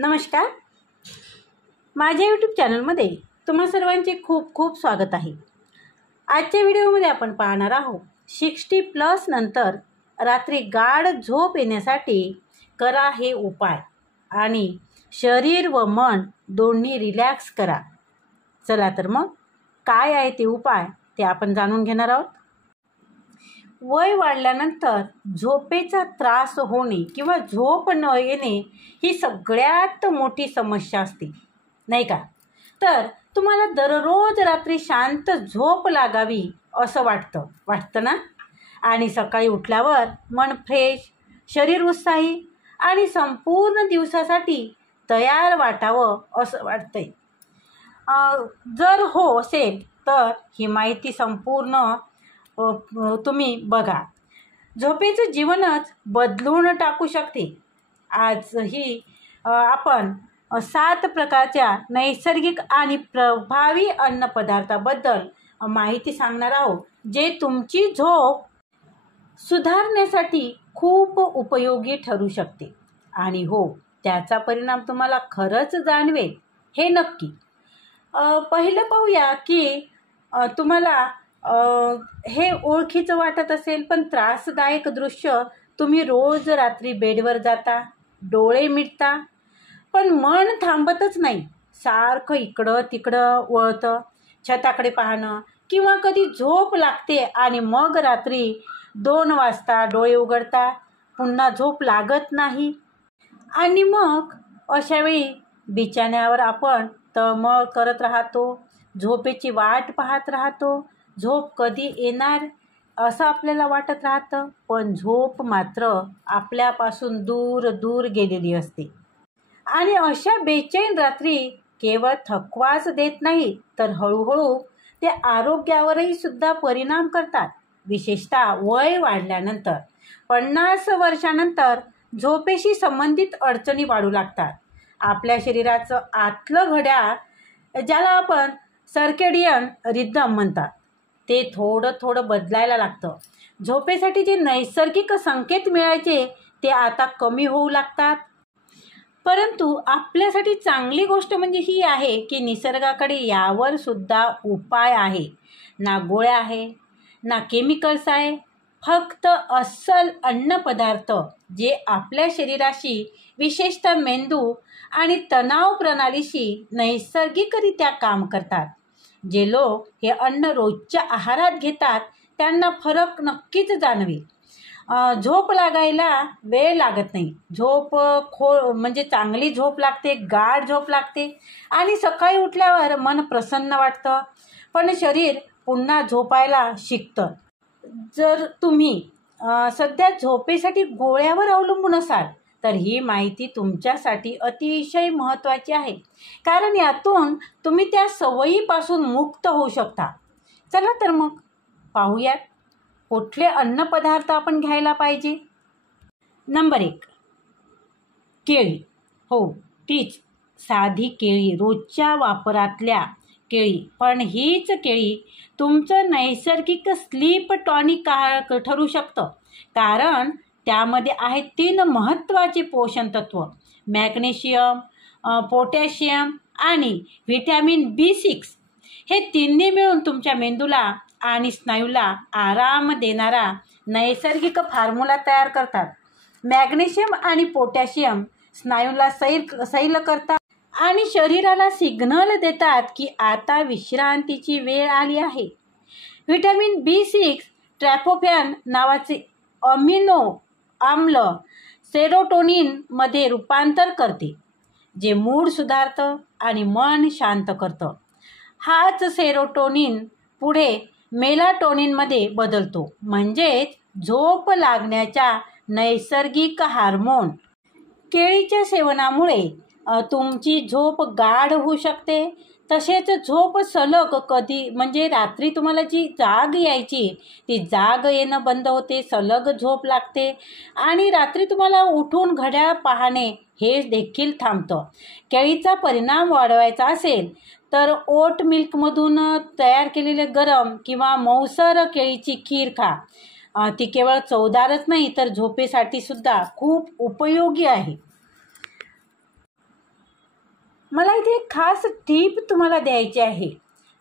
नमस्कार. माझ्या यूट्यूब चॅनलमध्ये तुम्हा सर्वांचे खूप खूप स्वागत आहे. आजच्या व्हिडिओमध्ये आपण पाहणार आहोत 60+ नंतर रात्री गाढ झोप येण्यासाठी करा हे उपाय आणि शरीर व मन दोन्ही रिलॅक्स करा. चला तर मग काय आहे ते उपाय ते आपण जाणून घेणार आहोत. वय वाढल्यानंतर झोपेचा त्रास होणे किंवा झोप न येणे ही सगळ्यात मोठी समस्या असते, नाही का? तर तुम्हाला दररोज रात्री शांत झोप लागावी असं वाटतं ना? आणि सकाळी उठल्यावर मन फ्रेश, शरीर उत्साही आणि संपूर्ण दिवसासाठी तयार वाटावं असं वाटतंय. जर हो असेल तर ही माहिती संपूर्ण तुम्ही बघा. झोपेचं जीवनच बदलून टाकू शकते. आज ही आपण 7 प्रकारच्या नैसर्गिक आणि प्रभावी अन्नपदार्थाबद्दल माहिती सांगणार आहोत, जे तुमची झोप सुधारण्यासाठी खूप उपयोगी ठरू शकते. आणि हो, त्याचा परिणाम तुम्हाला खरंच जाणवेल हे नक्की. पहिलं पाहूया की तुम्हाला हे ओळखीचं वाटत असेल पण त्रासदायक दृश्य. तुम्ही रोज रात्री बेडवर जाता, डोळे मिटता, पण मन थांबतच नाही. सारखं इकडं तिकडं वळतं, छताकडे पाहणं, किंवा कधी झोप लागते आणि मग रात्री 2 वाजता डोळे उघडता, पुन्हा झोप लागत नाही. आणि मग अशावेळी बिछाण्यावर आपण तळमळ करत राहतो, झोपेची वाट पाहत राहतो. झोप कधी येणार असं आपल्याला वाटत राहतं, पण झोप मात्र आपल्यापासून दूर दूर गेलेली असते. आणि अशा बेचैन रात्री केवळ थकवाच देत नाही, तर हळूहळू ते आरोग्यावरही सुद्धा परिणाम करतात. विशेषतः वय वाढल्यानंतर 50 वर्षानंतर झोपेशी संबंधित अडचणी वाढू लागतात. आपल्या शरीराचं आतलं घड्याळ, ज्याला आपण सर्केडियन रिदम म्हणतात, ते थोडं बदलायला लागतं. झोपेसाठी जे नैसर्गिक संकेत मिळायचे ते आता कमी होऊ लागतात. परंतु आपल्यासाठी चांगली गोष्ट म्हणजे ही आहे की निसर्गाकडे यावर सुद्धा उपाय आहे. ना गोळ्या आहे, ना केमिकल्स आहे, फक्त अस्सल अन्नपदार्थ जे आपल्या शरीराशी, विशेषतः मेंदू आणि तणाव प्रणालीशी नैसर्गिकरित्या काम करतात. जे लोक हे अन्न रोजच्या आहारात घेतात त्यांना फरक नक्कीच जाणवेल. झोप लागायला वेळ लागत नाही. झोप म्हणजे चांगली झोप लागते, गाढ झोप लागते आणि सकाळी उठल्यावर मन प्रसन्न वाटतं, पण शरीर पुन्हा झोपायला शिकतं. जर तुम्ही सध्या झोपेसाठी गोळ्यावर अवलंबून असाल तर ही माहिती तुमच्यासाठी अतिशय महत्त्वाची आहे, कारण यातून तुम्ही त्या सवयीपासून मुक्त होऊ शकता. चला तर मग पाहूयात कुठले अन्नपदार्थ आपण घ्यायला पाहिजे. नंबर 1, केळी. हो, तीच साधी केळी, रोजच्या वापरातल्या केळी. पण हीच केळी तुमचं नैसर्गिक स्लीप टॉनिक ठरू शकतं, कारण त्यामध्ये आहेत 3 महत्त्वाचे पोषण तत्व: मॅग्नेशियम, पोटॅशियम आणि व्हिटॅमिन B6. हे तिन्ही मिळून तुमच्या मेंदूला आणि स्नायूला आराम देणारा नैसर्गिक फॉर्म्युला तयार करतात. मॅग्नेशियम आणि पोटॅशियम स्नायूला सैल करतात आणि शरीराला सिग्नल देतात की आता विश्रांतीची वेळ आली आहे. व्हिटॅमिन B6 ट्रॅपोफॅन नावाचे अमिनो आम्ल सेरोटोनिनमध्ये रूपांतर करते, जे मूड सुधारतं आणि मन शांत करतं. हाच सेरोटोनिन पुढे मेलाटोनिनमध्ये बदलतो, म्हणजेच झोप लागण्याच्या नैसर्गिक हार्मोन. केळीच्या सेवनामुळे तुमची झोप गाढ होऊ शकते. तसेच झोप सलग कधी म्हणजे रात्री तुम्हाला जी जाग यायची ती जाग येणं बंद होते, सलग झोप लागते आणि रात्री तुम्हाला उठून घड्याळ पाहणे हे देखील थांबतं. केळीचा परिणाम वाढवायचा असेल तर ओट मिल्कमधून तयार केलेले गरम किंवा मऊसर केळीची खीर खा. ती केवळ चवदारच नाही तर झोपेसाठी सुद्धा खूप उपयोगी आहे. मला इथे एक खास टीप तुम्हाला द्यायची आहे.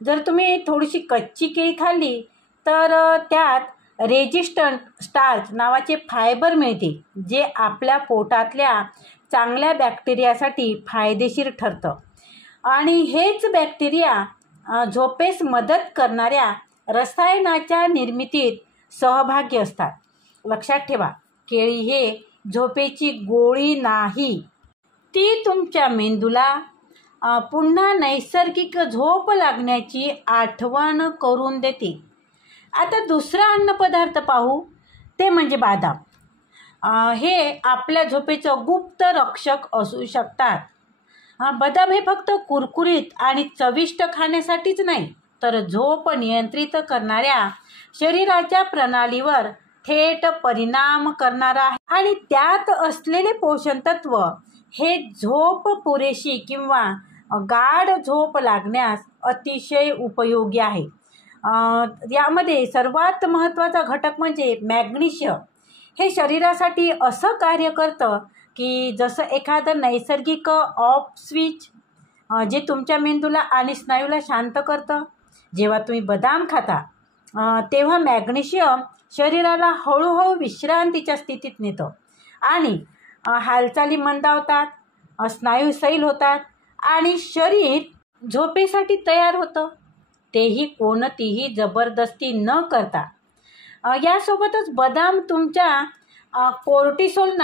जर तुम्ही थोडीशी कच्ची केळी खाल्ली तर त्यात रेजिस्टंट स्टार्च नावाचे फायबर मिळते, जे आपल्या पोटातल्या चांगल्या बॅक्टेरियासाठी फायदेशीर ठरतं. आणि हेच बॅक्टेरिया झोपेस मदत करणाऱ्या रसायनाच्या निर्मितीत सहभागी असतात. लक्षात ठेवा, केळी हे झोपेची गोळी नाही, ती तुमच्या मेंदूला पुन्हा नैसर्गिक झोप लागण्याची आठवण करून देते. आता दुसरा अन्नपदार्थ पाहू, ते म्हणजे बदाम. हे आपल्या झोपेचं गुप्त रक्षक असू शकतात. बदाम हे फक्त कुरकुरीत आणि चविष्ट खाण्यासाठीच नाही, तर झोप नियंत्रित करणाऱ्या शरीराच्या प्रणालीवर थेट परिणाम करणारा आहे. आणि त्यात असलेले पोषण तत्व हे झोप पुरेशी किंवा गाढ झोप लागण्यास अतिशय उपयोगी आहे. यामध्ये सर्वात महत्त्वाचा घटक म्हणजे मॅग्नेशियम. हे शरीरासाठी असं कार्य करतं की जसं एखादं नैसर्गिक ऑफ स्विच, जे तुमच्या मेंदूला आणि स्नायूला शांत करतं. जेव्हा तुम्ही बदाम खाता तेव्हा मॅग्नेशियम शरीराला हळूहळू विश्रांतीच्या स्थितीत नेतं आणि हालचाली मंदावतात, स्नायू सैल होतात आणि शरीर झोपेसाठी तयार होतं, तेही कोणतीही जबरदस्ती न करता. यासोबतच बदाम तुमच्या कोर्टिसोल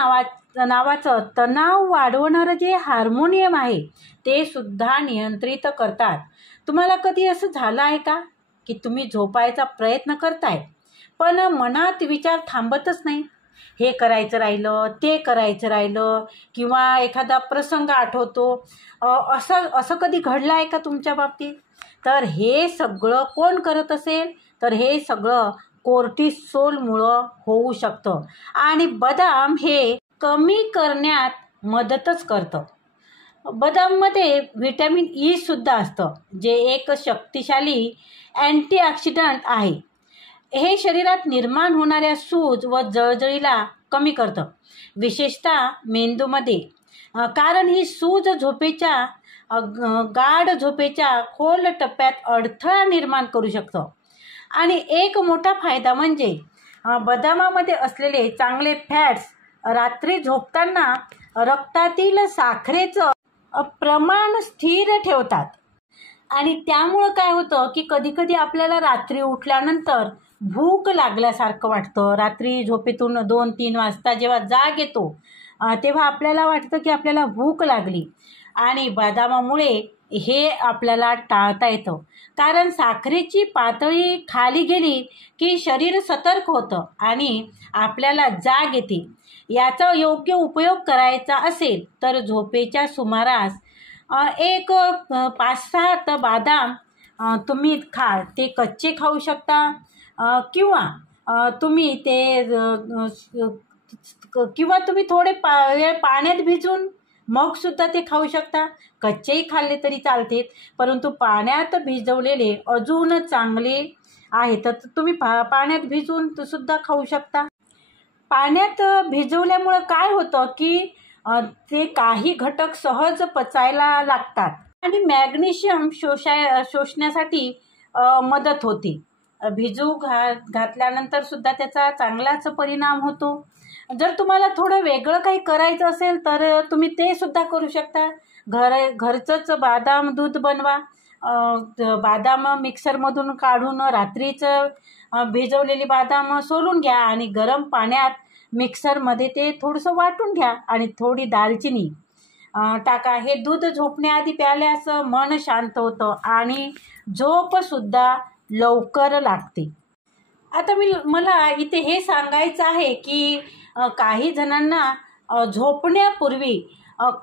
नावाचं तणाव वाढवणारं जे हार्मोनियम आहे ते सुद्धा नियंत्रित करतात. तुम्हाला कधी असं झालं आहे का की तुम्ही झोपायचा प्रयत्न करताय पण मनात विचार थांबतच नाही? हे करायचं राहिलं, ते करायचं राहिलं, किंवा एखादा प्रसंग आठवतो. असं कधी घडलं आहे का तुमच्या बाबतीत? तर हे सगळं कोण करत असेल? तर हे सगळं कोर्टिसोलमुळं होऊ शकतं आणि बदाम हे कमी करण्यात मदतच करतं. बदाममध्ये व्हिटॅमिन ई सुद्धा असतं, जे एक शक्तिशाली अँटीऑक्सिडंट आहे. हे शरीरात निर्माण होणाऱ्या सूज व जळजळीला कमी करतं, विशेषतः मेंदूमध्ये. कारण ही सूज गाढ झोपेच्या खोल टप्प्यात अडथळा निर्माण करू शकतं. आणि एक मोठा फायदा म्हणजे बदामामध्ये असलेले चांगले फॅट्स रात्री झोपताना रक्तातील साखरेचं प्रमाण स्थिर ठेवतात. आणि त्यामुळं काय होतं की कधीकधी आपल्याला रात्री उठल्यानंतर भूक लागल्यासारखं वाटतं. रात्री झोपेतून 2-3 वाजता जेव्हा जाग येतो तेव्हा आपल्याला वाटतं की आपल्याला भूक लागली. आणि बदामामुळे हे आपल्याला टाळता येतं, कारण साखरेची पातळी खाली गेली की शरीर सतर्क होतं आणि आपल्याला जाग येते. याचा योग्य उपयोग करायचा असेल तर झोपेच्या सुमारास 5-6 बदाम तुम्ही ते कच्चे खाऊ शकता, किंवा तुम्ही थोडे वेळ पाण्यात भिजवून मग सुद्धा ते खाऊ शकता. कच्चेही खाल्ले तरी चालते, परंतु पाण्यात भिजवलेले अजून चांगले आहे, तर तुम्ही पाण्यात भिजवून सुद्धा खाऊ शकता. पाण्यात भिजवल्यामुळं काय होतं की ते काही घटक सहज पचायला लागतात आणि मॅग्नेशियम शोषण्यासाठी मदत होते. भिजू घातल्यानंतर सुद्धा त्याचा चांगलाच परिणाम होतो. जर तुम्हाला थोडं वेगळं काही करायचं असेल तर तुम्ही ते सुद्धा करू शकता. घरचंच बदाम दूध बनवा. बदाम मिक्सरमधून काढून रात्रीच भिजवलेली बदाम सोलून घ्या आणि गरम पाण्यात मिक्सरमध्ये ते थोडंसं वाटून घ्या आणि थोडी दालचिनी टाका. हे दूध झोपण्याआधी प्यायल्यास मन शांत होतं आणि झोपसुद्धा लवकर लागते. आता मला इथे हे सांगायचं आहे की काही जणांना झोपण्यापूर्वी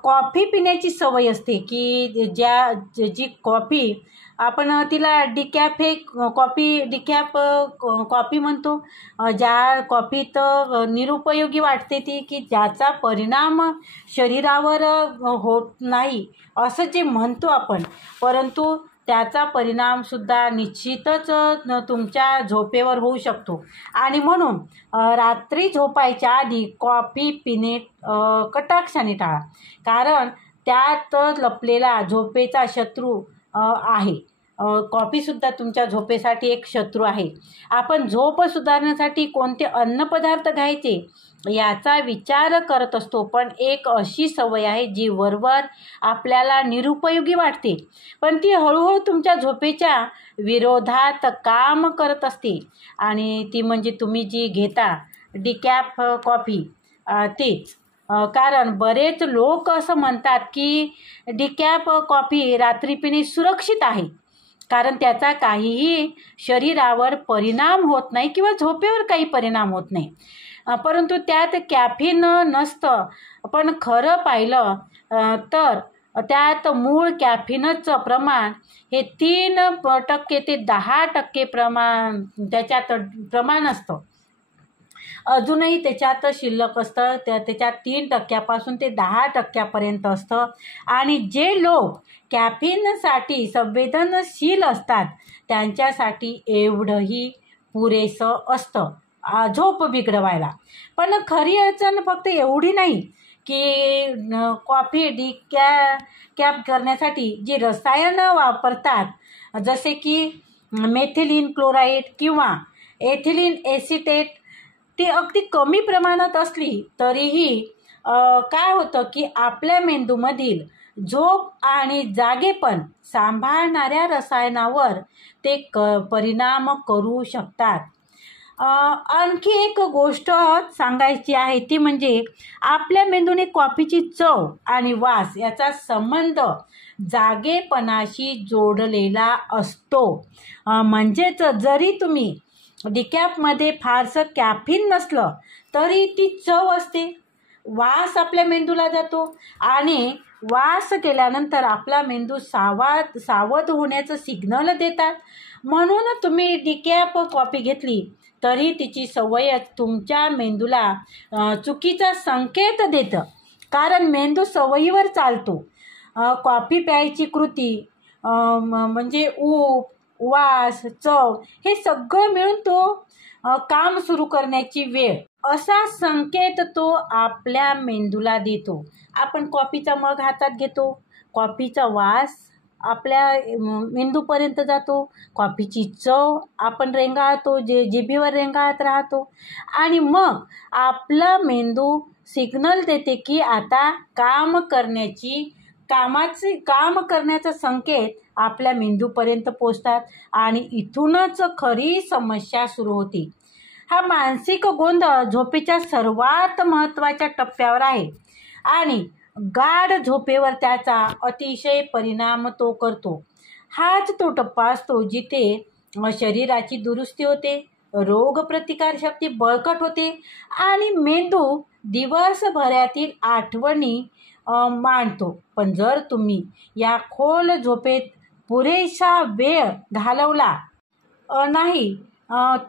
कॉफी पिण्याची सवय असते, की जी कॉफी आपण तिला डिकॅफ कॉफी म्हणतो. ज्या कॉफीत निरुपयोगी वाटते ती, की ज्याचा परिणाम शरीरावर होत नाही असं जे म्हणतो आपण, परंतु त्याचा परिणामसुद्धा निश्चितच तुमच्या झोपेवर होऊ शकतो. आणि म्हणून रात्री झोपायच्या आधी कॉफी पिणे कटाक्षाने टाळा, कारण त्यात लपलेला झोपेचा शत्रू आहे. कॉफीसुद्धा तुमच्या झोपेसाठी एक शत्रू आहे. आपण झोप सुधारण्यासाठी कोणते अन्नपदार्थ घ्यायचे याचा विचार करत असतो, पण एक अशी सवय आहे जी वरवर आपल्याला निरुपयोगी वाटते, पण ती हळूहळू तुमच्या झोपेच्या विरोधात काम करत असते. आणि ती म्हणजे तुम्ही जी घेता डिकॅफ कॉफी, तेच. कारण बरेच लोक असं म्हणतात की डिकॅफ कॉफी रात्री पिणे सुरक्षित आहे, कारण त्याचा काहीही शरीरावर परिणाम होत नाही किंवा झोपेवर काही परिणाम होत नाही. परंतु त्यात कॅफीन नसतं. पण खरं पाहिलं तर त्यात मूळ कॅफीनचं प्रमाण हे 3% ते 10% त्याच्यात प्रमाण असतं. अजूनही त्याच्यात शिल्लक असतं, त्याच्यात 3% ते 10% असतं. आणि जे लोक कॅफीनसाठी संवेदनशील असतात त्यांच्यासाठी एवढंही पुरेसं असतं झोप बिघडवायला. पण खरी अडचण फक्त एवढी नाही की कॉफी डिकॅफ करण्यासाठी जी रसायनं वापरतात, जसे की मेथिलीन क्लोराईड किंवा एथिलीन एसिटेट, ती अगदी कमी प्रमाणात असली तरीही काय होतं की आपल्या मेंदूमधील झोप आणि जागेपण सांभाळणाऱ्या रसायनावर ते परिणाम करू शकतात. आणखी एक गोष्ट सांगायची आहे, ती म्हणजे आपल्या मेंदूने कॉफीची चव आणि वास याचा संबंध जागेपणाशी जोडलेला असतो. म्हणजेच जरी तुम्ही डिकॅफमध्ये फारसं कॅफीन नसलं तरी ती चव असते, वास आपल्या मेंदूला जातो आणि वास केल्यानंतर आपला मेंदू सावध होण्याचं सिग्नल देतात. म्हणून तुम्ही डिकॅफ कॉफी घेतली तरी तिची सवयच तुमच्या मेंदूला चुकीचा संकेत देतं, कारण मेंदू सवयीवर चालतो. कॉफी प्यायची कृती म्हणजे ऊब, वास, चव हे सगळं मिळून तो काम सुरू करण्याची वेळ असा संकेत तो आपल्या मेंदूला देतो. आपण कॉफीचा मग हातात घेतो, कॉफीचा वास आपल्या मेंदूपर्यंत जातो, कॉफीची चव आपण रेंगाळतो, जिभेवर रेंगाळत राहतो आणि मग आपला मेंदू सिग्नल देते की आता काम करण्याचा संकेत आपल्या मेंदूपर्यंत पोचतात आणि इथूनच खरी समस्या सुरू होते. हा मानसिक गोंधळ झोपेच्या सर्वात महत्त्वाच्या टप्प्यावर आहे आणि गाढ झोपेवर त्याचा अतिशय परिणाम तो करतो. हाच तो टप्पा असतो जिथे शरीराची दुरुस्ती होते, रोगप्रतिकारशक्ती बळकट होते आणि मेंदू दिवसभरातील आठवणी मांडतो. पण जर तुम्ही या खोल झोपेत पुरेसा वेळ घालवला नाही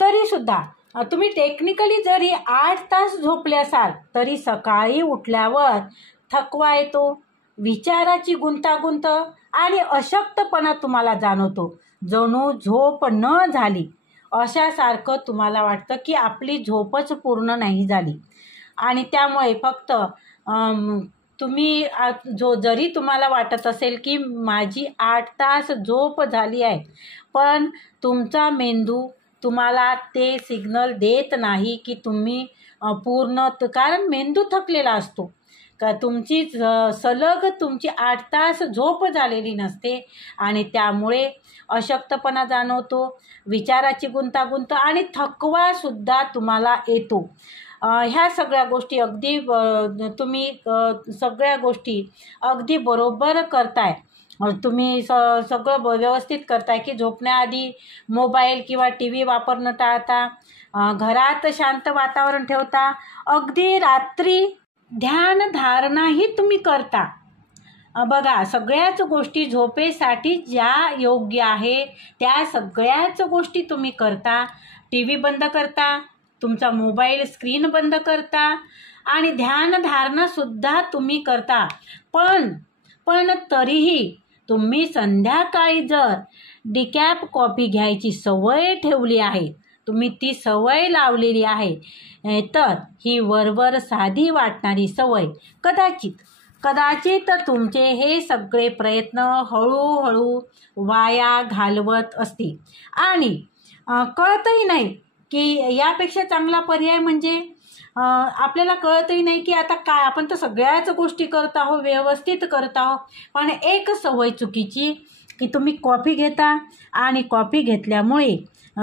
तरीसुद्धा तुम्ही टेक्निकली जरी 8 तास झोपले असाल तरी सकाळी उठल्यावर थकवा येतो, विचाराची गुंतागुंत आणि अशक्तपणा तुम्हाला जाणवतो. जणू झोप न झाली अशासारखं तुम्हाला वाटतं की आपली झोपच पूर्ण नाही झाली. आणि त्यामुळे फक्त तुम्ही जरी तुम्हाला वाटत असेल की माझी 8 तास झोप झाली आहे, पण तुमचा मेंदू तुम्हाला ते सिग्नल देत नाही की तुम्ही कारण मेंदू थकलेला असतो का तुमची सलग 8 तास झोप झालेली नसते आणि त्यामुळे अशक्तपणा जाणवतो, विचाराची गुंतागुंत आणि थकवासुद्धा तुम्हाला येतो. ह्या सगळ्या गोष्टी तुम्ही सगळ्या गोष्टी अगदी बरोबर करताय. तुम्ही सगळं व्यवस्थित करताय की झोपण्याआधी मोबाईल किंवा टी व्ही वापरणं टाळता, घरात शांत वातावरण ठेवता, अगदी रात्री ध्यानधारणाही तुम्ही करता. बघा, सगळ्याच गोष्टी झोपेसाठी ज्या योग्य आहे त्या सगळ्याच गोष्टी तुम्ही करता. टी व्ही बंद करता, तुमचा मोबाईल स्क्रीन बंद करता आणि ध्यानधारणासुद्धा तुम्ही करता. पण तरीही तुम्ही संध्याकाळी जर डिकॅफ कॉफी घ्यायची सवय ठेवली आहे, तुम्ही ती सवय लावलेली आहे, तर ही वरवर साधी वाटणारी सवय कदाचित तुमचे हे सगळे प्रयत्न हळूहळू वाया घालवत असतील आणि कळतही नाही की यापेक्षा चांगला पर्याय म्हणजे आपल्याला कळतही नाही की आता काय, आपण तर सगळ्याच गोष्टी करत आहोत, व्यवस्थित करत आहोत, पण एक सवय चुकीची की तुम्ही कॉफी घेता आणि कॉफी घेतल्यामुळे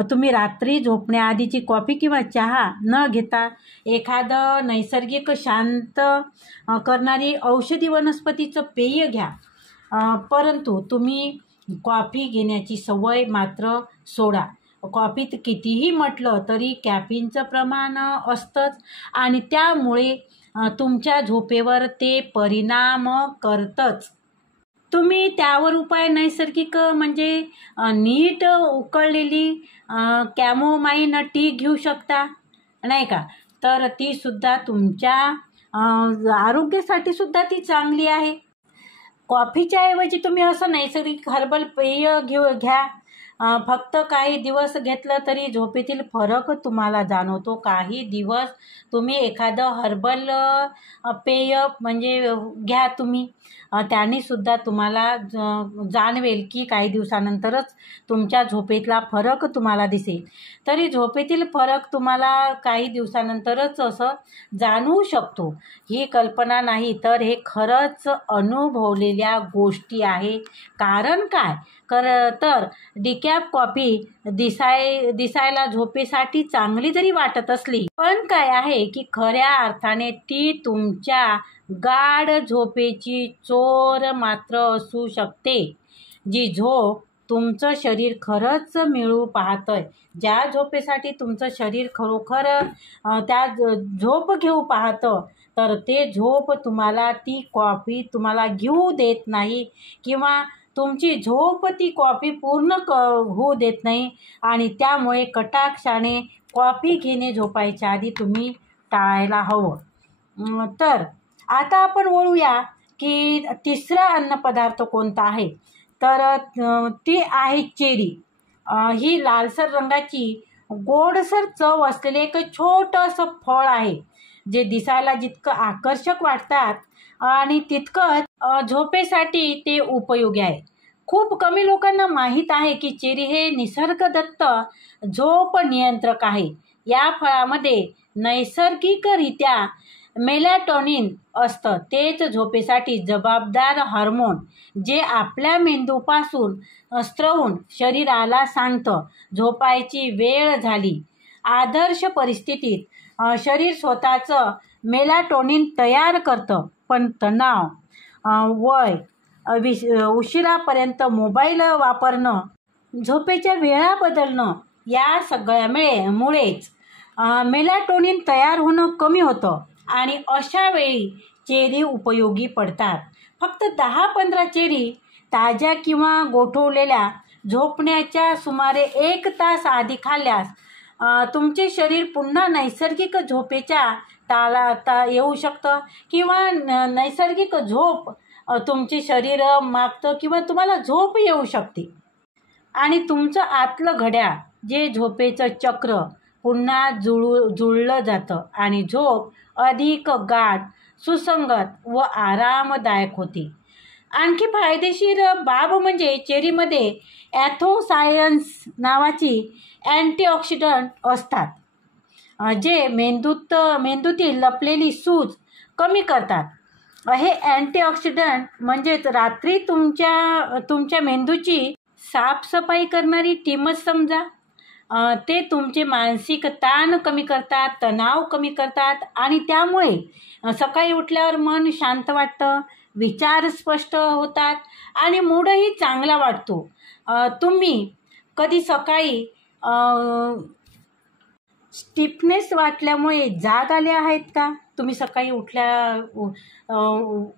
तुम्ही रात्री झोपण्याआधीची कॉफी किंवा चहा न घेता एखादं नैसर्गिक शांत करणारी औषधी वनस्पतीचं पेय घ्या. परंतु तुम्ही कॉफी घेण्याची सवय मात्र सोडा. कॉफीत कितीही म्हटलं तरी कॅफीनचं प्रमाण असतंच आणि त्यामुळे तुमच्या झोपेवर ते परिणाम करतंच. तुम्ही त्यावर उपाय नैसर्गिक म्हणजे नीट उकळलेली कॅमोमाइन टी घेऊ शकता, नाही का? तर ती सुद्धा तुमच्या आरोग्यासाठी सुद्धा ती चांगली आहे. कॉफीच्या ऐवजी तुम्ही असं नैसर्गिक हर्बल पेय घ्या. फक्त काही दिवस घेतलं तरी झोपेतील फरक तुम्हाला जाणवतो. काही दिवस तुम्ही एखादं हर्बल पेय म्हणजे घ्या तुम्ही, त्यानेसुद्धा तुम्हाला जाणवेल की काही दिवसानंतरच तुमच्या झोपेतला फरक तुम्हाला दिसेल. तरी झोपेतील फरक तुम्हाला काही दिवसानंतरच असं जाणवू शकतो. ही कल्पना नाही तर हे खरंच अनुभवलेल्या गोष्टी आहे. कारण काय तर डिकॅफ कॉफी दिसायला झोपेसाठी चांगली जरी वाटत असली, पण काय आहे की खऱ्या अर्थाने ती तुमच्या गाढ झोपेची चोर मात्र असू शकते. जी झोप तुमचं शरीर खरंच मिळू पाहतंय, ज्या झोपेसाठी तुमचं शरीर खरोखर त्या झोप घेऊ पाहतं, तर ते झोप तुम्हाला ती कॉफी तुम्हाला घेऊ देत नाही किंवा तुमची झोप ती कॉफी पूर्ण होऊ देत नाही आणि त्यामुळे कटाक्षाने कॉफी घेणे झोपायच्या आधी तुम्ही टाळायला हवं. तर आता आपण वळूया की तिसरा अन्नपदार्थ कोणता आहे, तर ती आहे चेरी. ही लालसर रंगाची गोडसर चव असलेले एक छोटंसं फळ आहे, जे दिसायला जितकं आकर्षक वाटतात आणि तितकंच झोपेसाठी ते उपयोगी आहे. खूप कमी लोकांना माहीत आहे की चेरी हे निसर्गदत्त झोप नियंत्रक आहे. या फळामध्ये नैसर्गिकरित्या मेलॅटोनिन असतं, तेच झोपेसाठी जबाबदार हार्मोन, जे आपल्या मेंदूपासून स्त्रवून शरीराला सांगतं झोपायची वेळ झाली. आदर्श परिस्थितीत शरीर स्वतःचं मेलॅटोनिन तयार करतं, पण तणाव, वय, उशिरापर्यंत मोबाईल वापरणं, झोपेच्या वेळा बदलणं या सगळ्यामुळेच मेलॅटोनिन तयार होणं कमी होतं आणि अशा वेळी चेरी उपयोगी पडतात. फक्त 10-15 चेरी ताज्या किंवा गोठवलेल्या झोपण्याच्या सुमारे 1 तास आधी खाल्ल्यास तुमचे शरीर पुन्हा नैसर्गिक झोपेच्या तालात येऊ शकतं किंवा नैसर्गिक झोप तुमचे शरीर मागतं किंवा तुम्हाला झोप येऊ शकते आणि तुमचं आतलं घड्याळ जे झोपेचं चक्र पुन्हा जुळलं जातं आणि झोप अधिक गाढ, सुसंगत व आरामदायक होते. आणखी फायदेशीर बाब म्हणजे चेरीमध्ये ॲथोसायन्स नावाची अँटीऑक्सिडंट असतात, जे मेंदूतील लपलेली सूज कमी करतात. हे अँटीऑक्सिडंट म्हणजेच रात्री तुमच्या मेंदूची साफसफाई करणारी टीमच समजा. ते तुमचे मानसिक ताण कमी करतात, तणाव कमी करतात आणि त्यामुळे सकाळी उठल्यावर मन शांत वाटतं, विचार स्पष्ट होतात आणि मूडही चांगला वाटतो. तुम्ही कधी सकाळी स्टिफनेस वाटल्यामुळे जाग आले आहेत का? तुम्ही सकाळी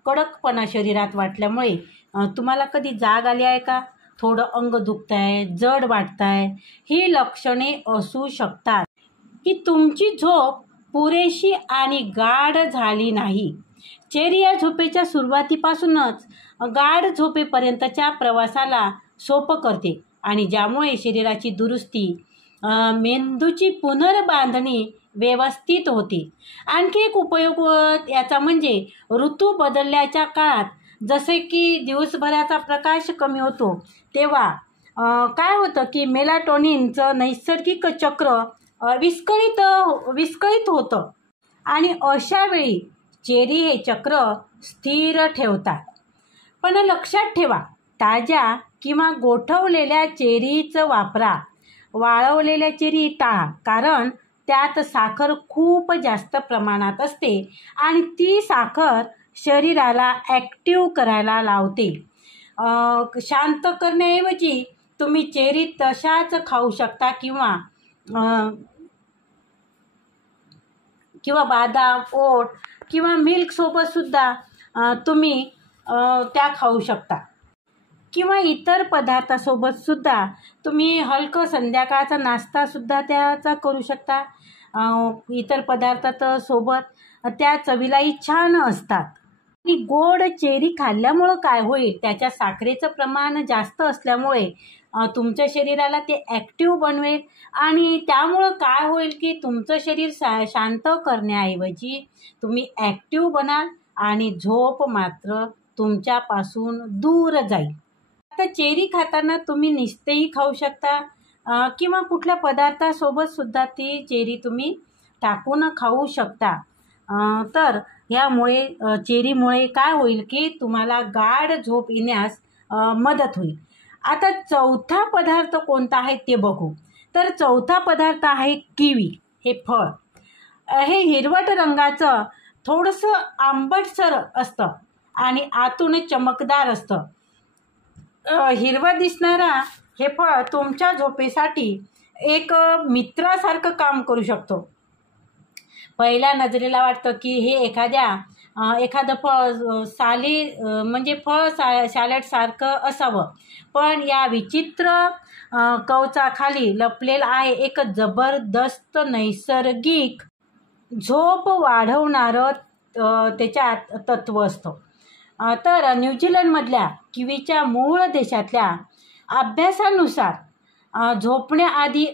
कडकपणा शरीरात वाटल्यामुळे तुम्हाला कधी जाग आली आहे का? थोडं अंग दुखत आहे, जड वाटत आहे, ही लक्षणे असू शकतात की तुमची झोप पुरेशी आणि गाढ झाली नाही. चेरी या झोपेच्या सुरुवातीपासूनच गाढ झोपेपर्यंतच्या प्रवासाला सोपं करते आणि ज्यामुळे शरीराची दुरुस्ती, मेंदूची पुनर्बांधणी व्यवस्थित होते. आणखी एक उपयोग याचा म्हणजे ऋतू बदलल्याच्या काळात जसे की दिवसभराचा प्रकाश कमी होतो तेव्हा काय होतं की मेलाटोनिनचं नैसर्गिक चक्र विस्कळीत होतं आणि अशा वेळी चेरी हे चक्र स्थिर ठेवतात. पण लक्षात ठेवा, ताज्या किंवा गोठवलेल्या चेरीचं वापरा. वाळवलेल्या चेरी टाळा, कारण त्यात साखर खूप जास्त प्रमाणात असते आणि ती साखर शरीराला ॲक्टिव्ह करायला लावते. शांत करण्याऐवजी तुम्ही चेरी तशाच खाऊ शकता किंवा बदाम, ओट किंवा मिल्कसोबतसुद्धा तुम्ही त्या खाऊ शकता किंवा इतर पदार्थासोबतसुद्धा तुम्ही हलकं संध्याकाळचा नाश्तासुद्धा त्याचा करू शकता. इतर पदार्थात सोबत त्या चवीलाही छान असतात. आणि गोड चेरी खाल्ल्यामुळं काय होईल, त्याच्या साखरेचं प्रमाण जास्त असल्यामुळे तुमच्या शरीराला ते ॲक्टिव्ह बनवेल आणि त्यामुळं काय होईल की तुमचं शरीर शांत करण्याऐवजी तुम्ही ॲक्टिव्ह बनाल आणि झोप मात्र तुमच्यापासून दूर जाईल. आता चेरी खाताना तुम्ही नुसतेही खाऊ शकता किंवा कुठल्या पदार्थासोबतसुद्धा ती चेरी तुम्ही टाकून खाऊ शकता. तर ह्यामुळे चेरीमुळे काय होईल की तुम्हाला गाढ झोप येण्यास मदत होईल. आता चौथा पदार्थ कोणता आहे ते बघू. तर चौथा पदार्थ आहे किवी हे फळ. हे हिरवट रंगाचं थोडंसं आंबटसर असतं आणि आतून चमकदार असतं. हिरवं दिसणारा हे फळ तुमच्या झोपेसाठी एक मित्रासारखं काम करू शकतो. पहिल्या नजरेला वाटतं की हे एखादं फळ म्हणजे फळ सॅलडसारखं असावं, पण या विचित्र कवचाखाली लपलेलं आहे एक जबरदस्त नैसर्गिक झोप वाढवणारं त्याच्यात तत्त्व असतं. तर न्यूझीलंडमधल्या किवीच्या मूळ देशातल्या अभ्यासानुसार झोपण्याआधी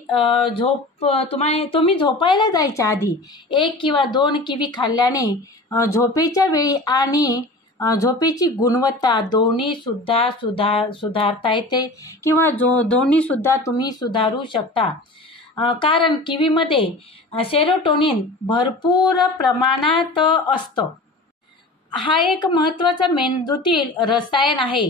तुम्ही झोपायला जायच्या आधी 1 किंवा 2 किवी खाल्ल्याने झोपेच्या वेळी आणि झोपेची गुणवत्ता दोन्हीसुद्धा सुधारता येते किंवा दोन्हीसुद्धा तुम्ही सुधारू शकता. कारण किवीमध्ये सेरोटोनिन भरपूर प्रमाणात असतं. हा एक महत्त्वाचा मेंदूतील रसायन आहे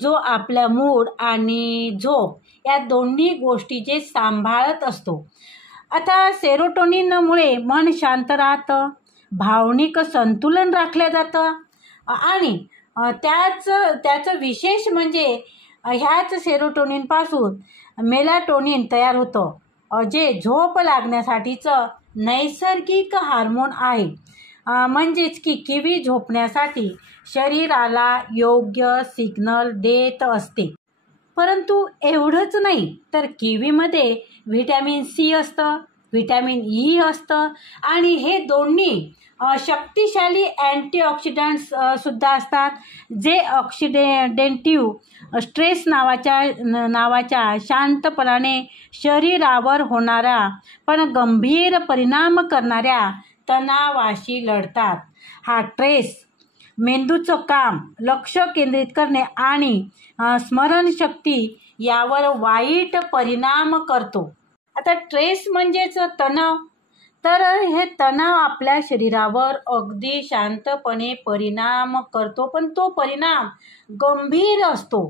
जो आपल्या मूड आणि झोप या दोन्ही गोष्टी सांभाळत असतो. आता सेरोटोनिनमुळे मन शांत राहतं, भावनिक संतुलन राखलं जातं आणि त्याचं विशेष म्हणजे ह्याच सेरोटोनिनपासून मेलाटोनिन तयार होतं जे झोप लागण्यासाठीचं नैसर्गिक हार्मोन आहे. म्हणजेच की किवी झोपण्यासाठी शरीराला योग्य सिग्नल देत असते. परंतु एवढंच नाही, तर किवीमध्ये व्हिटॅमिन सी असतं, व्हिटॅमिन ई असतं आणि हे दोन्ही शक्तिशाली अँटीऑक्सिडंट्स सुद्धा असतात जे ऑक्सिडेटिव्ह स्ट्रेस नावाच्या शांतपणाने शरीरावर होणारा पण गंभीर परिणाम करणाऱ्या तणावाशी लढतात. हा स्ट्रेस मेंदूचं काम, लक्ष केंद्रित करणे आणि स्मरणशक्ती यावर वाईट परिणाम करतो. आता स्ट्रेस म्हणजेच तणाव. तर हे तणाव आपल्या शरीरावर अगदी शांतपणे परिणाम करतो, पण तो परिणाम गंभीर असतो.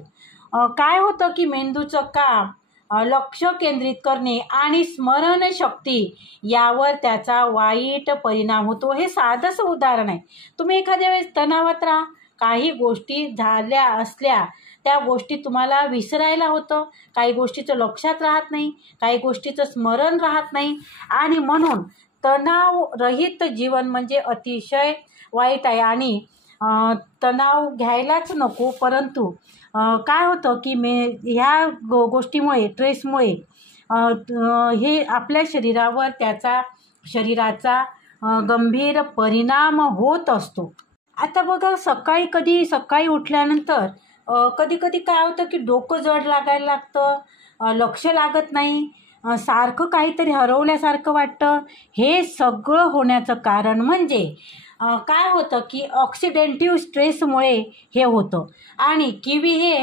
काय होतं की मेंदूचं काम, लक्ष केंद्रित करणे आणि स्मरणशक्ती यावर त्याचा वाईट परिणाम होतो. हे साधंच उदाहरण आहे. तुम्ही एखाद्या वेळेस तणावात राहा, काही गोष्टी झाल्या असल्या त्या गोष्टी तुम्हाला विसरायला होतं, काही गोष्टीचं लक्षात राहत नाही, काही गोष्टीचं स्मरण राहत नाही आणि म्हणून तणावरहित जीवन म्हणजे अतिशय वाईट आहे आणि तणाव घ्यायलाच नको. परंतु काय होतं की ह्या गोष्टीमुळे, स्ट्रेसमुळे हे आपल्या शरीरावर त्याचा शरीराचा गंभीर परिणाम होत असतो. आता बघा, सकाळी उठल्यानंतर कधी काय होतं की डोकं जड लागायला लागतं, लक्ष लागत नाही, सारखं काहीतरी हरवल्यासारखं वाटतं. हे सगळं होण्याचं कारण म्हणजे काय होतं की ऑक्सिडेंटिव्ह स्ट्रेसमुळे हे होतं. आणि किवी हे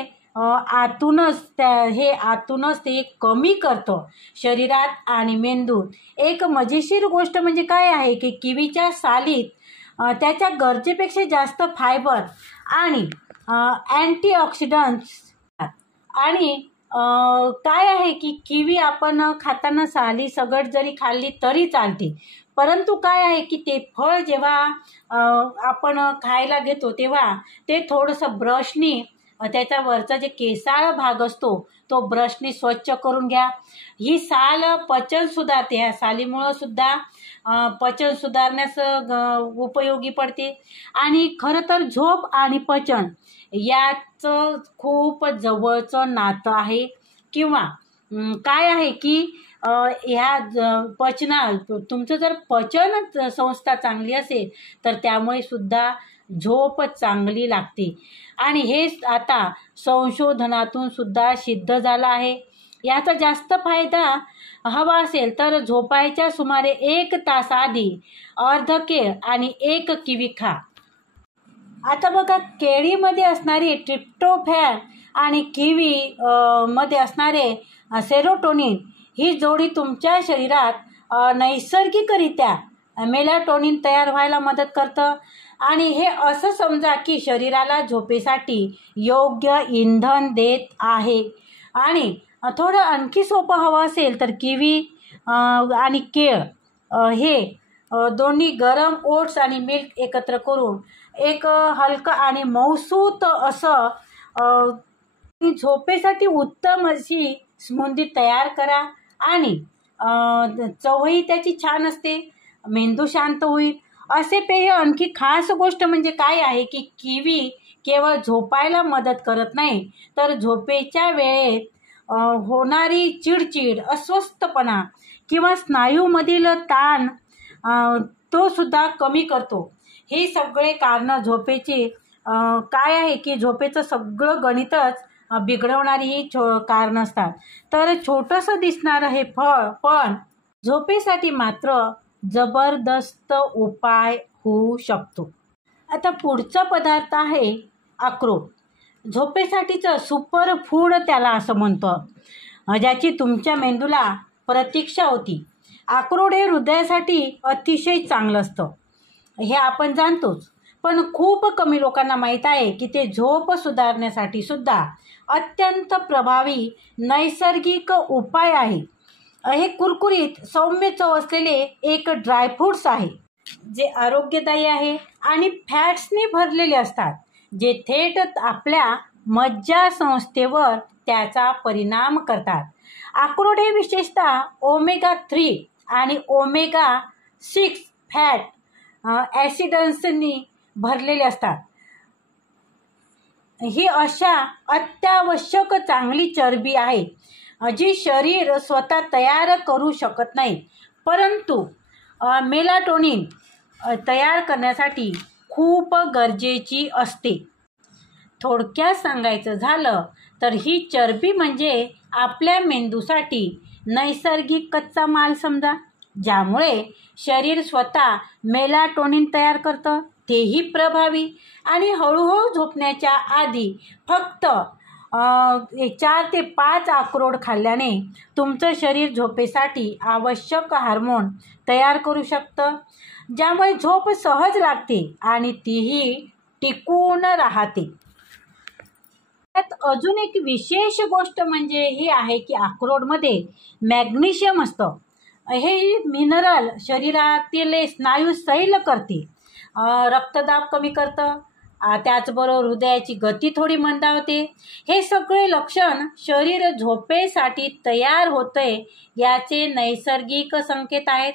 आतूनच ते कमी करतं शरीरात आणि मेंदूत. एक मजेशीर गोष्ट म्हणजे काय आहे की किवीच्या सालीत त्याच्या गरजेपेक्षा जास्त फायबर आणि अँटीऑक्सिडंट्स आणि काय आहे की किवी आपण खाताना साली सगट जरी खाल्ली तरी चालते. परंतु काय आहे की ते फळ जेव्हा आपण खायला घेतो तेव्हा ते थोडंसं ब्रशनी त्याचा वरचा जे केसाळ भाग असतो तो ब्रशनी स्वच्छ करून घ्या. ही साल पचन सुधारते. ह्या सालीमुळं सुद्धा पचन सुधारण्यास उपयोगी पडते. आणि खरं तर झोप आणि पचन याचं खूप जवळचं नातं आहे. किंवा काय आहे की ह्या तुमचं जर पचन संस्था चांगली असेल तर त्यामुळे सुद्धा झोप चांगली लागते. आणि हे आता संशोधनातून सुद्धा सिद्ध झालं आहे. याचा जास्त फायदा हवा असेल तर झोपायच्या सुमारे 1 तास आधी अर्ध केळ आणि 1 किवी खा. आता बघा, केळीमध्ये असणारी ट्रिप्टोफॅन आणि किवी मध्ये असणारे सेरोटोनिन ही जोडी तुमच्या शरीरात नैसर्गिकरित्या मेलाटोनिन तयार व्हायला मदत करतं. आणि हे असं समजा की शरीराला झोपेसाठी योग्य इंधन देत आहे. आणि थोडं आणखी सोपं हवं असेल तर किवी आणि केळ हे दोन्ही गरम ओट्स आणि मिल्क एकत्र करून एक हलकं आणि मऊसूत असं झोपेसाठी उत्तम अशी स्मूदी तयार करा. आणि चवही त्याची छान असते, मेंदू शांत होईल. असे पेय आणखी खास गोष्ट म्हणजे काय आहे की किवी केवळ झोपायला मदत करत नाही तर झोपेच्या वेळेत होणारी चिडचिड, अस्वस्थपणा किंवा स्नायूमधील ताण तो सुद्धा कमी करतो. हे सगळे कारणं झोपेचे काय आहे की झोपेचं सगळं गणितच बिघडवणारी ही कारणं असतात. तर छोटंसं दिसणारं हे फळ पण झोपेसाठी मात्र जबरदस्त उपाय होऊ शकतो. आता पुढचा पदार्थ आहे अक्रोड. झोपेसाठीचं सुपर फूड त्याला असं म्हणतं, ज्याची तुमच्या मेंदूला प्रतीक्षा होती. अक्रोड हे हृदयासाठी अतिशय चांगलं असतं, हे आपण जाणतोच. पण खूप कमी लोकांना माहीत आहे की ते झोप सुधारण्यासाठी सुद्धा अत्यंत प्रभावी नैसर्गिक उपाय आहे. हे कुरकुरीत सौम्य चव असलेले एक ड्रायफ्रूट्स आहे जे आरोग्यदायी आहे आणि फॅट्सने भरलेले असतात, जे थेट आपल्या मज्जासंस्थेवर त्याचा परिणाम करतात. अक्रोड हे विशेषतः ओमेगा 3 आणि ओमेगा 6 फॅट ॲसिड्सनी भरलेले असतात. ही अशा अत्यावश्यक चांगली चरबी आहे जी शरीर स्वतः तयार करू शकत नाही, परंतु मेलाटोनिन तयार करण्यासाठी खूप गरजेची असते. थोडक्यात सांगायचं झालं तर ही चरबी म्हणजे आपल्या मेंदूसाठी नैसर्गिक कच्चा माल समजा, ज्यामुळे शरीर स्वतः मेलाटोनिन तयार करतं, तेही प्रभावी. आणि हळूहळू झोपण्याच्या आधी फक्त 4 ते 5 अक्रोड खाल्ल्याने तुमचं शरीर झोपेसाठी आवश्यक हार्मोन तयार करू शकतं, ज्यामुळे झोप सहज लागते आणि तीही टिकून राहते. त्यात अजून एक विशेष गोष्ट म्हणजे ही आहे की अक्रोडमध्ये मॅग्नेशियम असतं. हे मिनरल शरीरातील स्नायू सैल करते, रक्तदाब कमी करतं, त्याचबरोबर हृदयाची गती थोडी मंदावते. हे सगळे लक्षण शरीर झोपेसाठी तयार होते याचे नैसर्गिक संकेत आहेत.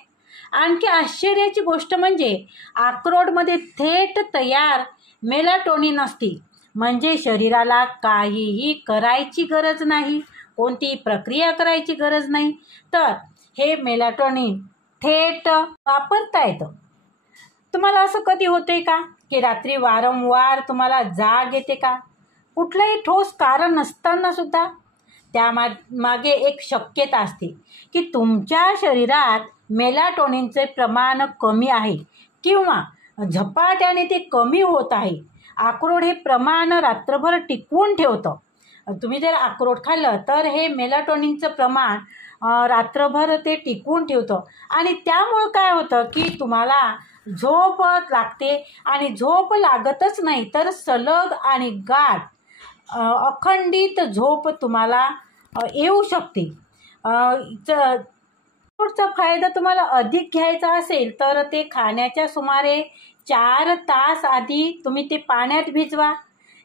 आणखी आश्चर्याची गोष्ट म्हणजे अक्रोडमध्ये थेट तयार मेलाटोनिन असते, म्हणजे शरीराला काहीही करायची गरज नाही, कोणतीही प्रक्रिया करायची गरज नाही, तर हे मेलाटोनिन थेट वापरता येतं. तुम्हाला असं कधी होतंय का की रात्री वारंवार तुम्हाला जाग येते का, कुठलंही ठोस कारण नसताना सुद्धा? मागे एक शक्यता असते की तुमच्या शरीरात मेलाटोनिनचे प्रमाण कमी आहे किंवा झपाट्याने ते कमी होत आहे. अक्रोड हे प्रमाण रात्रभर टिकवून ठेवतं. तुम्ही जर अक्रोड खाल्लं तर हे मेलाटोनिनचं प्रमाण रात्रभर ते टिकवून ठेवतं आणि त्यामुळं काय होतं की तुम्हाला झोप लागते आणि झोप लागतच नाही तर सलग आणि गाढ अखंडित झोप तुम्हाला येऊ शकते. अक्रोडचा फायदा तुम्हाला अधिक घ्यायचा असेल तर ते खाण्याच्या सुमारे 4 तास आधी तुम्ही ते पाण्यात भिजवा.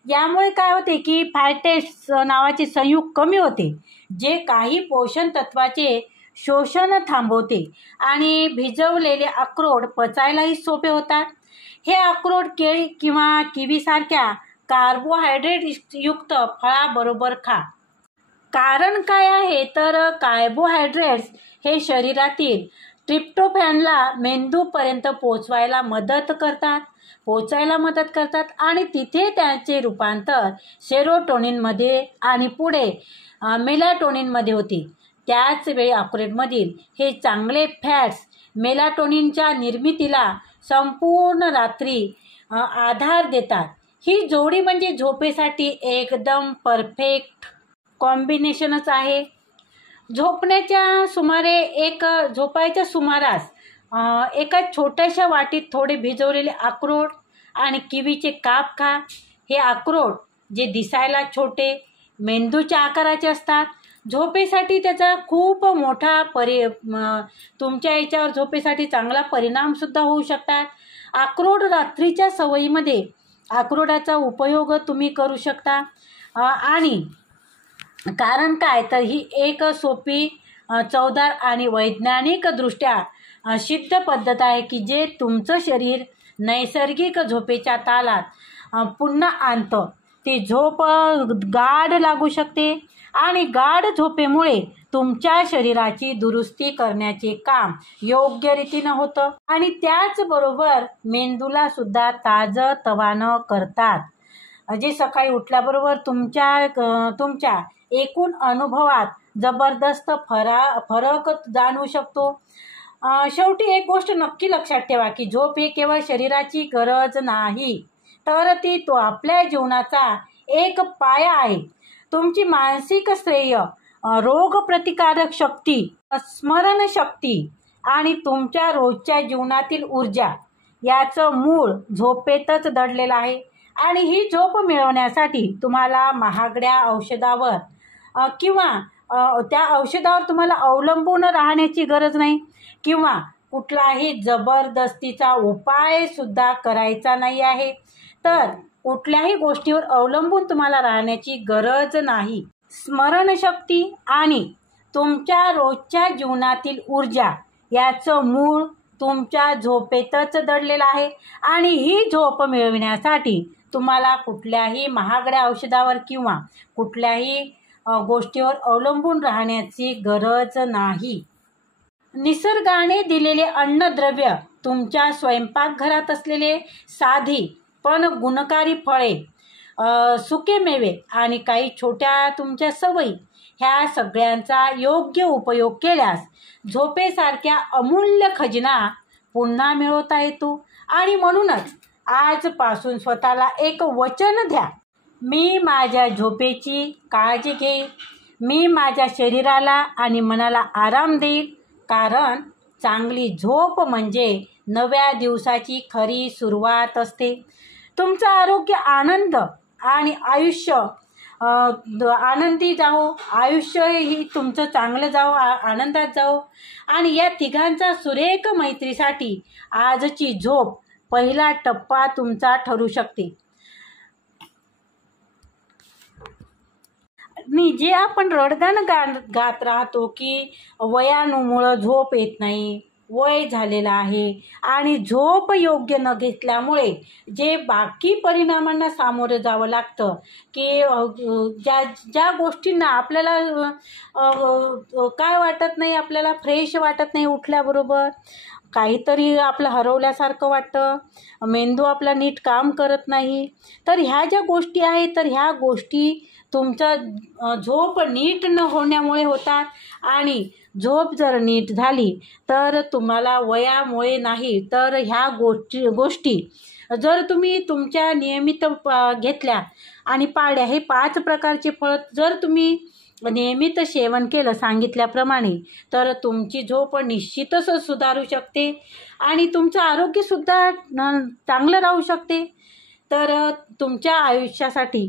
यामुळे काय होते की फायटेट्स नावाचे संयुग कमी होते जे काही पोषण तत्वाचे शोषण थांबवते आणि भिजवलेले अक्रोड पचायलाही सोपे होतात. हे अक्रोड केळी किंवा किवीसारख्या कार्बोहायड्रेट युक्त फळाबरोबर खा. कारण काय आहे तर कार्बोहायड्रेट्स हे शरीरातील ट्रिप्टोफॅनला मेंदूपर्यंत पोचायला मदत करतात आणि तिथे त्याचे रूपांतर सेरोटोनिनमध्ये आणि पुढे मेलाटोनिनमध्ये होते. त्याच वेळी अक्रोडमधील हे चांगले फॅट्स मेलाटोनिनच्या निर्मितीला संपूर्ण रात्री आधार देतात. ही जोडी म्हणजे झोपेसाठी एकदम परफेक्ट कॉम्बिनेशनच आहे. झोपायच्या सुमारास एका छोट्याशा वाटीत थोडे भिजवलेले अक्रोड आणि किवीचे काप खा. हे अक्रोड जे दिसायला छोटे मेंदूच्या आकाराचे असतात झोपेसाठी त्याचा खूप मोठा तुमच्या याच्यावर झोपेसाठी चांगला परिणामसुद्धा होऊ शकतात. अक्रोड रात्रीच्या सवयीमध्ये अक्रोडाचा उपयोग तुम्ही करू शकता आणि कारण काय तर ही एक सोपी चवदार आणि वैज्ञानिकदृष्ट्या सिद्ध पद्धत आहे की जे तुमचं शरीर नैसर्गिक झोपेच्या तालात पुन्हा आणतं. ती झोप गाढ लागू शकते आणि गाढ झोपेमुळे तुमच्या शरीराची दुरुस्ती करण्याचे काम योग्य रीतीनं होतं आणि त्याचबरोबर मेंदूला सुद्धा ताजंतवानं करतात. जे सकाळी उठल्याबरोबर तुमच्या एकूण अनुभवात जबरदस्त फरक जाणवू शकतो. शेवटी एक गोष्ट नक्की लक्षात ठेवा की झोप ही केवळ शरीराची गरज नाही तर तो आपल्या जीवनाचा एक पाया आहे. तुमची मानसिक श्रेय, रोगप्रतिकारक शक्ती, स्मरणशक्ती आणि तुमच्या रोजच्या जीवनातील ऊर्जा याचं मूळ झोपेतच दडलेलं आहे आणि ही झोप मिळवण्यासाठी तुम्हाला महागड्या औषधावर किंवा त्या औषधावर तुम्हाला अवलंबून राहण्याची गरज नाही किंवा कुठलाही जबरदस्तीचा उपाय सुद्धा करायचा नाही आहे. तर कुठल्याही गोष्टीवर अवलंबून तुम्हाला राहण्याची गरज नाही. स्मरणशक्ती आणि तुमच्या रोजच्या जीवनातील ऊर्जा याचं मूळ तुमच्या झोपेतच दडलेलं आहे आणि ही झोप मिळविण्यासाठी तुम्हाला कुठल्याही महागड्या औषधावर किंवा कुठल्याही गोष्टीवर अवलंबून राहण्याची गरज नाही. निसर्गाने दिलेले अन्नद्रव्य, तुमच्या स्वयंपाकघरात असलेले साधी पण गुणकारी फळे, सुके मेवे आणि काही छोट्या तुमच्या सवयी ह्या सगळ्यांचा योग्य उपयोग केल्यास झोपेसारख्या अमूल्य खजिना पुन्हा मिळवता येतो. आणि म्हणूनच आजपासून स्वतःला एक वचन द्या, मी माझ्या झोपेची काळजी घेईन, मी माझ्या शरीराला आणि मनाला आराम देईन, कारण चांगली झोप म्हणजे नव्या दिवसाची खरी सुरुवात असते. तुमचं आरोग्य, आनंद आणि आयुष्य आनंदी जावो, आयुष्य ही तुमचं चांगलं जावो, आनंदात जावो आणि या तिघांचा सुरेख मैत्रीसाठी आजची झोप पहिला टप्पा तुमचा ठरू शकते. जे आपण रडगाणं गात राहतो की वयामुळं झोप येत नाही, वय झालेलं आहे आणि झोप योग्य न घेतल्यामुळे जे बाकी परिणामांना सामोरं जावं लागतं की ज्या गोष्टींना आपल्याला काय वाटत नाही, आपल्याला फ्रेश वाटत नाही उठल्याबरोबर, काहीतरी आपलं हरवल्यासारखं वाटतं, मेंदू आपला नीट काम करत नाही, तर ह्या ज्या गोष्टी आहेत तर ह्या गोष्टी तुमचा झोप नीट न होण्यामुळे होतात. आणि झोप जर नीट झाली तर तुम्हाला वयामुळे नाही तर ह्या गोष्टी जर तुम्ही तुमच्या नियमित घेतल्या आणि पाळल्या, हे 5 प्रकारचे फळं जर तुम्ही नियमित सेवन केलं सांगितल्याप्रमाणे, तर तुमची झोप निश्चितच सुधारू शकते आणि तुमचं आरोग्यसुद्धा चांगलं राहू शकते. तर तुमच्या आयुष्यासाठी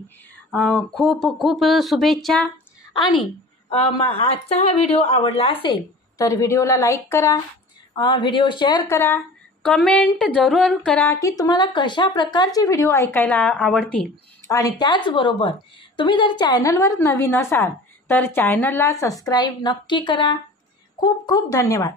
खूप खूप शुभेच्छा. आणि आजचा हा व्हिडिओ आवडला असेल तर व्हिडिओला लाईक करा, व्हिडिओ शेअर करा, कमेंट जरूर करा की तुम्हाला कशा प्रकारचे व्हिडिओ ऐकायला आवडतील. आणि त्याचबरोबर तुम्ही जर चॅनलवर नवीन असाल तर चॅनलला सबस्क्राईब नक्की करा. खूप खूप धन्यवाद.